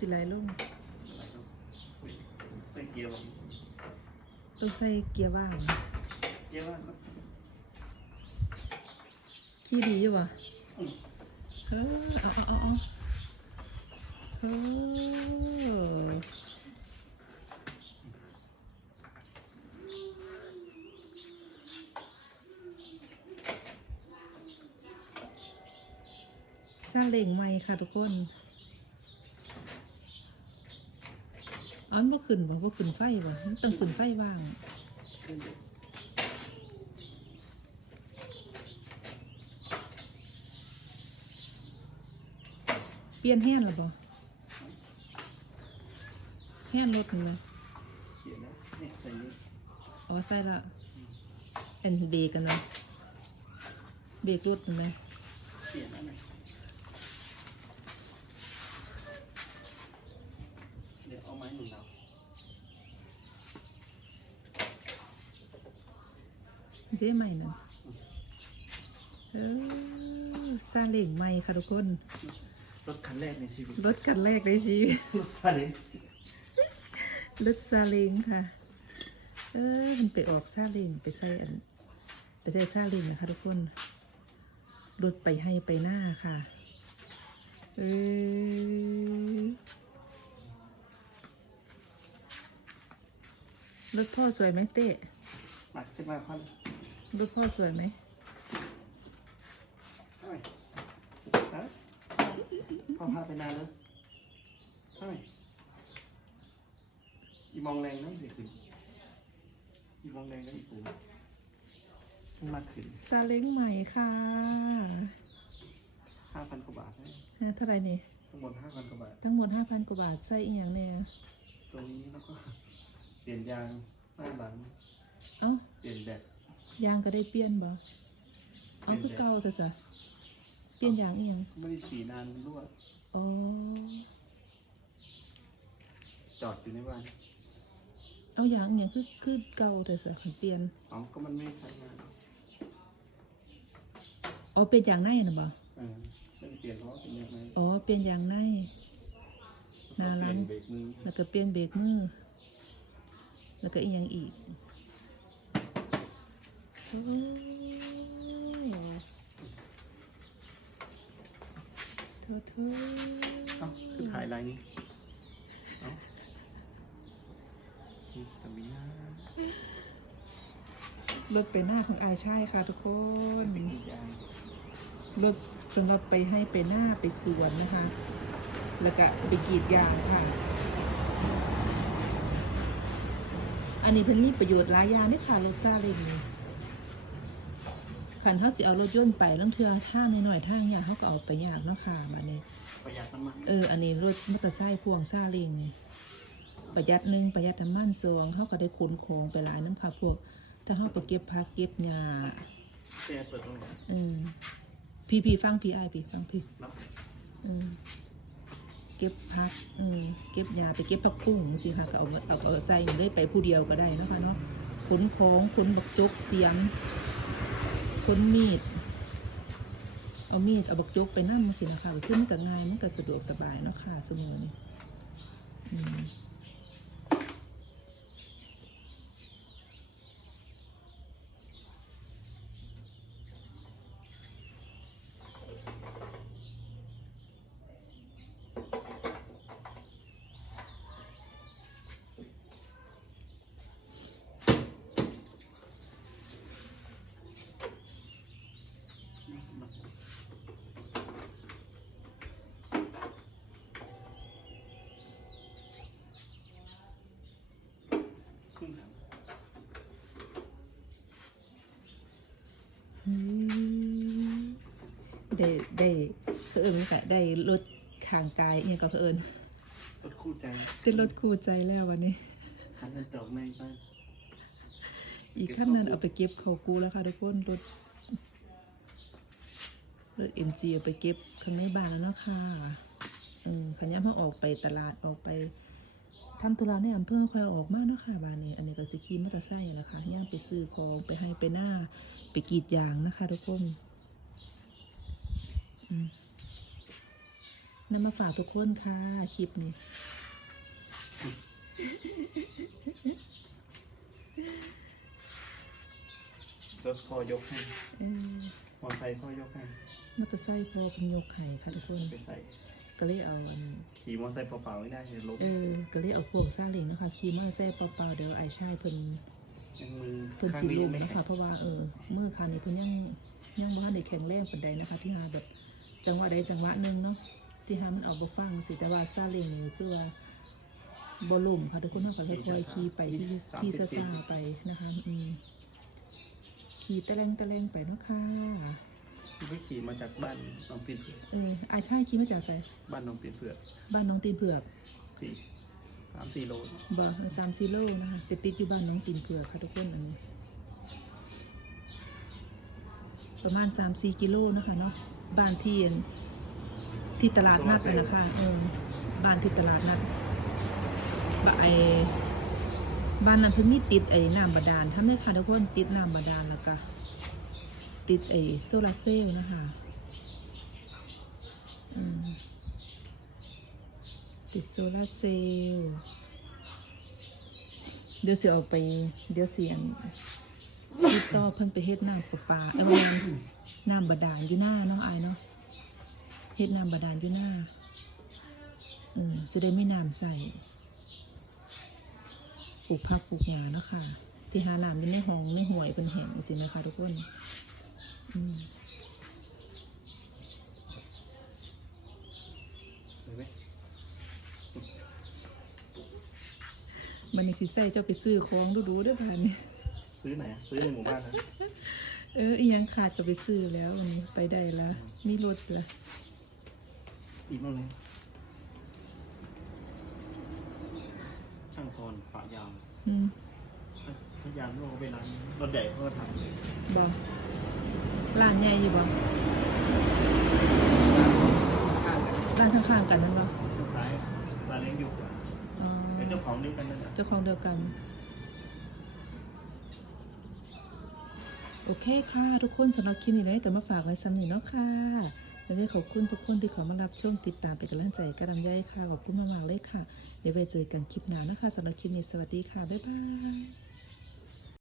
สิไหลลงใส่เกียร์ว่ะต้องใส่เกียร์ว่างเกียร์ว่างก็ขี้ดีอยู่วะเออเอาเอาเอาเอาเออซาเล้งใหม่ค่ะทุกคน อ๋อนบ่ขึ้นบ่บ่ขึ้นไฟบ่มันต้องขึ้นไฟว่างเปลี่ยนแห้นหรอบ่แห้นรถนี่นะเกียเอ๋อใส่ละอันเบรกกันเนาะเบรกรถนี่ไหมเปลี่ยนอันไหนเดี๋ยวเอาไม้หนุนเอา เด้ใหม่นะเออซาเล้งใหม่ค่ะทุกคน รถคันแรกในชีวิตรถคันแรกในชีวิต รถซาเล้งรถซาเล้งค่ะ เออมันไปออกซาเล้งไปใส่อันไปใส่ซาเล้งนะคะทุกคนรถไปให้ไปหน้าค่ะ เออรถพ่อสวยไหมเต้มาขึ้นมาพัน รถพ่อสวยไหมเฮ้ยฮะพ่อพาไปนานแล้วเฮ้ยอีมองแรงนะเด็กขึ้นอีมองแรงนะอีปูมันมาขึ้นซาเล้งใหม่ค่ะห้าพันกว่าบาทนะฮะเท่าไหร่นี่ทั้งหมดห้าพันกว่าบาท ทั้งหมดห้าพันกว่าบาทใส่อีกอย่างเนี่ยตัวนี้แล้วก็เปลี่ยนยางหน้าหลัง เอ้า เปลี่ยนแบต ยางก็ได้เปลี่ยนบ่เอาคือเก่าแต่ซะเปลี่ยนยางอีกอย่างไม่ได้ขี่นานรั่วอ๋อจอดอยู่ในบ้านเอายางอีกอย่างคือคือเก่าแต่ซะเปลี่ยนอ๋อก็มันไม่ได้ใช้งานอ๋อเปลี่ยนยางในน่ะบ่เออไม่ได้เปลี่ยนเพราะว่าเป็นยังไงอ๋อเปลี่ยนยางในหน้าหลัเปลี่ยงนเบรกมือแล้วก็เปลี่ยนเบรกมือแล้วก็อีกอย่างอีก โอ้ยโทษโทษเอ้าคือถ่ายลายนี้ เอ้านี่ตะมีหน้ารถไปหน้าของอายชายค่ะทุกคนเป็นอีกอย่างรถสำหรับไปให้ไปหน้าไปสวนนะคะ แล้วก็ไปกรีดยางค่ะ อันนี้เพิ่นมีประโยชน์หลายอย่างเด้อค่ะรถซาเล้งนี่ คันเขาสิเอารถยนต์ไปลางเทื่อทางน้อยๆทางเนี่ยเขาก็เอาไปยากเนาะค่ะบัดนี้ ประหยัดน้ำมันเออ อันนี้รถมอเตอร์ไซค์พ่วงซาเล้งนี่ประหยัดหนึ่งประหยัดน้ำมันสองเขาก็ได้ขนของไปหลายน้ำค่ะพวก ถ้าเขาไปเก็บผักเก็บหญ้าแกเปิดตรงไหนอืมพี่พี่ฟังพี่ไอายพี่ฟังพี่เนาะอืมเก็บผักอืมเก็บยาไปเก็บผักบุ้งสิค่ะก็เอามาเอาเอาใส่ได้ไปผู้เดียวก็ได้เนาะคะเนาะขนของขนบักจกเสียม้นมีด เอามีด เอาบักจกไปนั่นสินะคะขึ้นกับง่ายมันก็สะดวกสบายเนาะค่ะสมุน นี่อืมอืมได้ได้เพื่อเอิญมันก็ได้ลดขางกายเนี่ยก็เพื่อเอิญรถคู่ใจจะลดคู่ใจแล้ววันนี้คันนั้นจอกในบ้านอีกขั้นนั้นเอาไปเก็บเขากูแล้วค่ะทุกคนรถรถเอ็มจีเอาไปเก็บข้างในบ้านแล้วเนาะค่ะเออขันย่ำเขาออกไปตลาดออกไป ทำธุระในอำเภอค่อยออกมาเนาะค่ะบ้านนี้ อันนี้ก็สิขี่มอเตอร์ไซค์แหละค่ะย่างไปซื้อของไปให้ไปหน้าไปกรีดยางนะคะทุกคนอืมนำมาฝากทุกคนค่ะ คลิปนี้รถพ่อยกให้เออมอไซค์พ่อยกให้มอเตอร์ไซค์พอเป็นยกไข่ค่ะทุกคนไปใส่ ก็เลยเอาอันขี่มอไซค์เปล่าๆไม่ได้เดี๋ยวล้มเออก็เลยเอาพวกซาเล้งเนาะคะขี่มอเตอร์ไซค์เปล่าๆเดี๋ยวไอ้ชายเพิ่นยังมือเพิ่นข้างสินี้ลุยัมงไม่เนาะแข็ค่ะงเพราะว่าเออมือคานี่เพิ่นยังยังบ่ทันได้แข็งแรงปานใดนะคะ ที่หาแบบจังหวะใดจังหวะหนึงเนาะที่หามันเอาบ่ฟังสิแต่ว่าซาเล้งนี่คือว่าบ่ล่มค่ะทุกคนเนาะก็ค่อยๆขี่ไปที่ที่ซ่าๆไปนะคะอืมขี่ตะแลงตะแลงไปเนาะค่ะ ไปขี่มาจากบ้านน้องตีนเผือกเอออายชายขี่มาจากไสบ้านน้องตีนเผือกบ้านน้องตีนเผือกสี่สามสี่โลบ่สามซีโร่นะคะไปติดอยู่บ้านน้องตีนเผือกค่ะทุกคนอันนี้ประมาณสามสี่กิโลนะคะเนาะบ้านที่อั่นที่ตลาดนัดอะนะคะเออบ้านที่ตลาดนัดบะไอบ้านนั้นเพิ่งมีติดไอ้น้ำบาดาลทำให้ค่ะทุกคนติดน้ำบาดาลแล้วก็ ติดไอโซลาเซลล์นะคะติดโซลาเซลล์เดี๋ยวสิเอาไป เดี๋ยวเสียนติดต่อเพิ่นไปเฮ็ดน้ำประปาเอ้ยนน้ำบาดาลอยู่หน้าเนาะไอเนาะเฮ็ดน้ำบาดาลอยู่หน้าอืมจะได้ไม่น้ำใส่ปลูกผักปลูกหญ้าเนาะค่ะ ที่หาน้ำอยู่ในห้องในห้วยเป็นแห้งสินะคะทุกคน มเห็นไหมมันนี่สิใส่เจ้าไปซื้อของดูๆเด้วยบานนี่ซื้อไหนอะซื้อในหมู่บ้านนะเอออีหยังขาดก็ไปซื้อแล้วอันนี้ไปได้ละมีรถละอีกบ้างเลยช่างทอนปะยาวอืมถ้าถ้ายามโลกเวลารถใหญ่เขาก็ทำเลยบ่ ร้านใหญ่อยู่บ่ข้างกันร้านข้างๆกันนั่นบ่ซ้ายซาเล้งอยู่ขวาอ๋อเป็นเจ้าของเดียวกันนั่นแหละเจ้าของเดียวกัน โอเคค่ะ ทุกคนสำหรับคลิปนี้ได้แต่มาฝากไว้ซ้ำนี่เนาะค่ะแล้วก็ขอบคุณทุกคนที่เขอมารับช่วงติดตามเป็นกำลังใจกระดำย่อยค่ะขอบคุณมากๆเลยค่ะ เดี๋ยวไปเจอกันคลิปหน้านะคะสำหรับคลิปนี้สวัสดีค่ะบ๊ายบาย